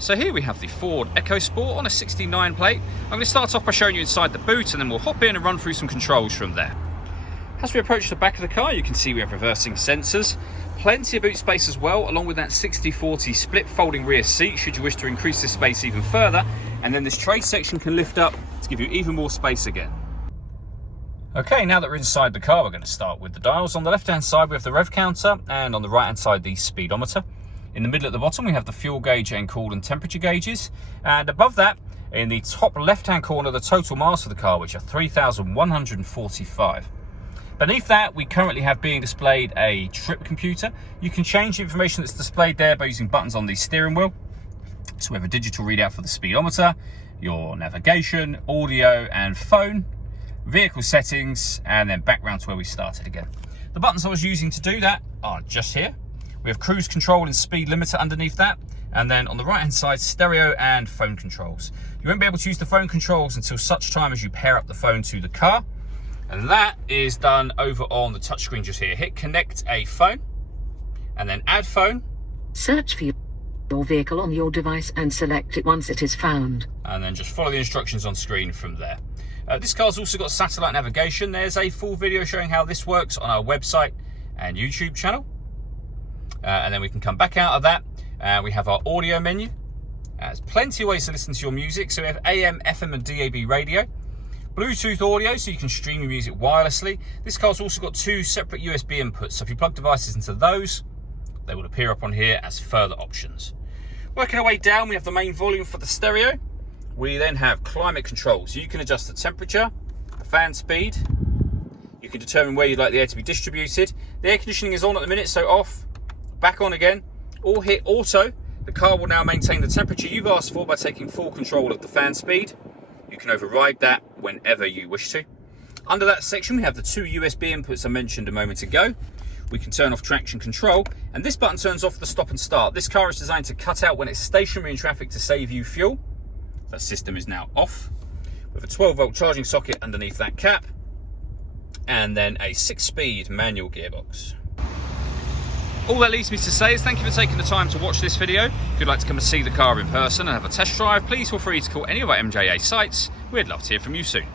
So here we have the Ford Ecosport on a 69 plate. I'm going to start off by showing you inside the boot and then we'll hop in and run through some controls from there. As we approach the back of the car, you can see we have reversing sensors, plenty of boot space as well, along with that 60-40 split folding rear seat should you wish to increase this space even further, and then this tray section can lift up to give you even more space again. Okay, now that we're inside the car, we're going to start with the dials. On the left hand side we have the rev counter, and on the right hand side the speedometer. In the middle at the bottom we have the fuel gauge and coolant temperature gauges, and above that in the top left hand corner the total miles for the car, which are 3,145. Beneath that we currently have being displayed a trip computer. You can change the information that's displayed there by using buttons on the steering wheel. So we have a digital readout for the speedometer, your navigation, audio and phone, vehicle settings, and then back round to where we started again. The buttons I was using to do that are just here. We have cruise control and speed limiter underneath that, and then on the right hand side stereo and phone controls. You won't be able to use the phone controls until such time as you pair up the phone to the car, and that is done over on the touchscreen just here. Hit connect a phone and then add phone. Search for your vehicle on your device and select it once it is found, and then just follow the instructions on screen from there. This car's also got satellite navigation. There's a full video showing how this works on our website and YouTube channel. And then we can come back out of that. We have our audio menu. There's plenty of ways to listen to your music. So we have AM, FM and DAB radio. Bluetooth audio, so you can stream your music wirelessly. This car's also got two separate USB inputs. So if you plug devices into those, they will appear up on here as further options. Working our way down, we have the main volume for the stereo. We then have climate control. So you can adjust the temperature, the fan speed. You can determine where you'd like the air to be distributed. The air conditioning is on at the minute, so off. Back on again, or hit auto. The car will now maintain the temperature you've asked for by taking full control of the fan speed. You can override that whenever you wish to. Under that section we have the two USB inputs I mentioned a moment ago. We can turn off traction control, and this button turns off the stop and start. This car is designed to cut out when it's stationary in traffic to save you fuel. That system is now off. With a 12-volt charging socket underneath that cap, and then a 6-speed manual gearbox. All that leaves me to say is thank you for taking the time to watch this video. If you'd like to come and see the car in person and have a test drive, please feel free to call any of our MJA sites. We'd love to hear from you soon.